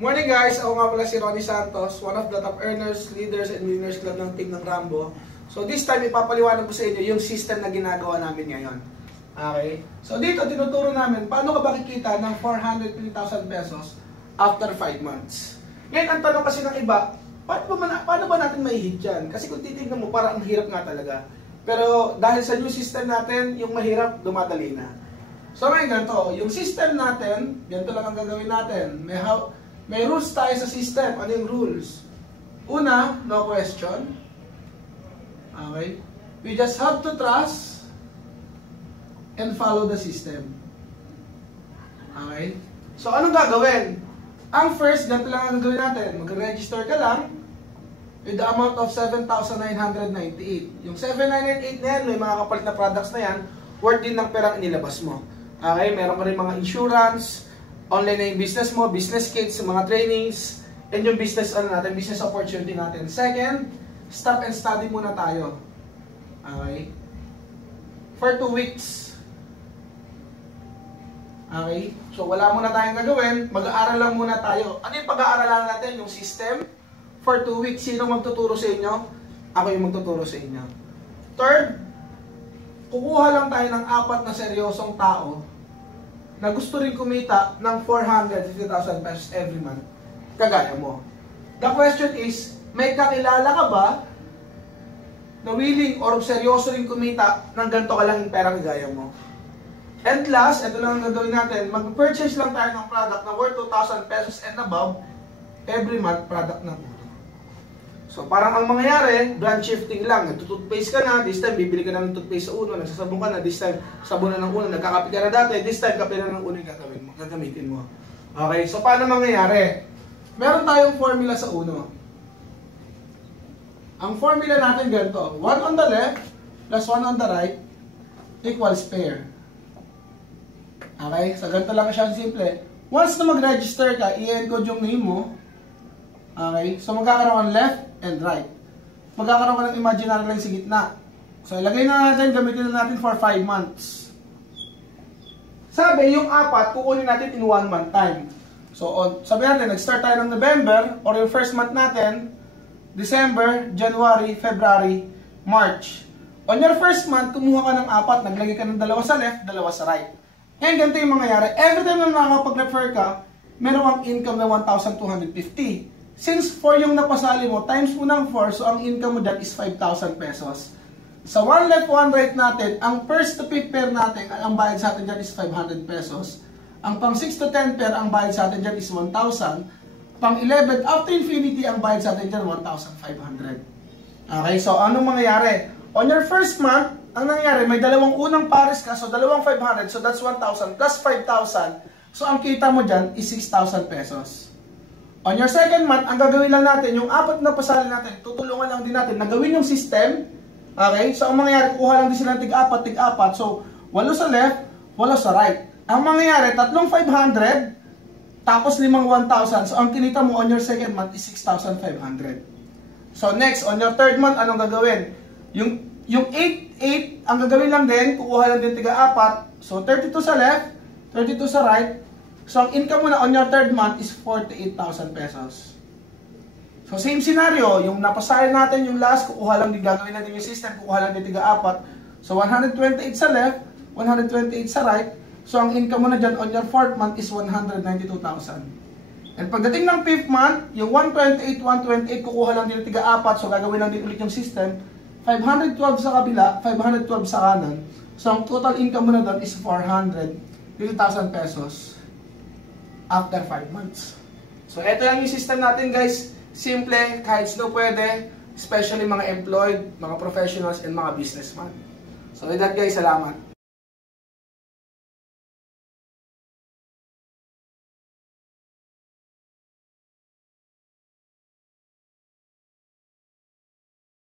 Morning guys! Ako nga pala si Ronnie Santos, one of the top earners, leaders, and winners club ng team ng Rambo. So this time, ipapaliwanag ko sa inyo yung system na ginagawa namin ngayon. Okay? So dito, tinuturo namin paano ka ba kikita ng 450,000 pesos after 5 months. Ngayon, ang tanong kasi ng iba, paano ba natin mai-hit yan? Kasi kung titignan mo, parang ang hirap nga talaga. Pero dahil sa new system natin, yung mahirap, dumadali na. So ngayon ganito, yung system natin, ganito lang ang gagawin natin. May rules tayo sa system. Ano yung rules? Una, no question. Okay? We just have to trust and follow the system. Okay? So anong gagawin? Ang first, ganito lang ang gagawin natin. Mag-register ka lang with the amount of 7,998. Yung 7,998 na yan, may mga kapalit na products na yan, worth din ng perang inilabas mo. Okay, meron ka rin mga insurance, online na yung business mo, business kits, mga trainings, and yung business, business opportunity natin. Second, stop and study muna tayo. Okay? For 2 weeks. Okay? So, wala muna tayong gagawin, mag-aaral lang muna tayo. Ano yung pag-aaralan natin? Yung system. For 2 weeks, sino magtuturo sa inyo? Ako yung magtuturo sa inyo. Third, kukuha lang tayo ng 4 na seryosong tao na gusto rin kumita ng 450,000 pesos every month. Kagaya mo. The question is, may kakilala ka ba na willing or seryoso rin kumita ng ganito kalaking pera kagaya mo? And last, ito lang ang gagawin natin, mag-purchase lang tayo ng product na worth 2,000 pesos and above every month, product na puro. So, parang ang mangyayari, brand shifting lang. Nagtututpaste ka na, this time bibili ka na ng toothpaste sa uno, nagsasabon ka na, this time sabon na ng uno, nagkakape ka na dati, this time kape na ng uno yung gagamitin mo. Okay, so paano mangyayari? Meron tayong formula sa uno. Ang formula natin ganito, 1 on the left plus 1 on the right equals pair. Okay, so ganito lang siya simple. Once na mag-register ka, i-encode yung name mo. Okay, so magkakaroon ng left and right. Magkakaroon ka ng imaginary line sa gitna. So ilagay na natin, gamitin na natin for 5 months. Sabi, yung 4, kukunin natin in 1 month time. So sabi natin, nag-start tayo ng November, or yung first month natin, December, January, February, March. On your first month, kumuha ka ng 4, naglagay ka ng 2 sa left, 2 sa right. Ngayon, ganito yung mangyayari. Every time na nakakapag-refer ka, meron kang income na 1,250. Since 4 yung napasali mo, times mo ng 4, so ang income mo dyan is 5,000 pesos. Sa 1 left, 1 right natin, ang first to 5 pair natin, ang bayad sa atin dyan is 500 pesos. Ang pang 6 to 10 pair, ang bayad sa atin dyan is 1,000. Pang 11 up to infinity, ang bayad sa atin dyan 1,500. Okay, so anong mangyayari? On your first month, ang nangyayari, may dalawang unang pares ka, so dalawang 500, so that's 1,000 plus 5,000. So ang kita mo dyan is 6,000 pesos. On your second month, ang gagawin lang natin, yung 4 na pasali natin, tutulungan lang din natin na gawin yung system. Okay? So, ang mangyayari, kukuha lang din sila tig-4, tig-4. So, 8 sa left, 8 sa right. Ang mangyayari, 3 500, tapos 5 1,000. So, ang kinita mo on your second month is 6,500. So, next, on your third month, anong gagawin? Yung 8, ang gagawin lang din, kukuha lang din tig-4. So, 32 sa left, 32 sa right. So, ang income mo na on your third month is 48,000 pesos. So, same scenario. Yung napasaya natin yung last, kukuha lang din, gagawin natin yung system, kukuha lang din tiga-4. So, 128 sa left, 128 sa right. So, ang income mo na dyan on your fourth month is 192,000. And pagdating ng 5th month, yung 128, 128, kukuha lang din tiga-4. So, gagawin lang din ulit yung system. 512 sa kabila, 512 sa kanan. So, ang total income mo na doon is 450,000 pesos. After 5 months. So, ito lang yung system natin, guys. Simple, kahit sino pwede, especially mga employed, mga professionals, and mga businessmen. So, with that, guys, salamat.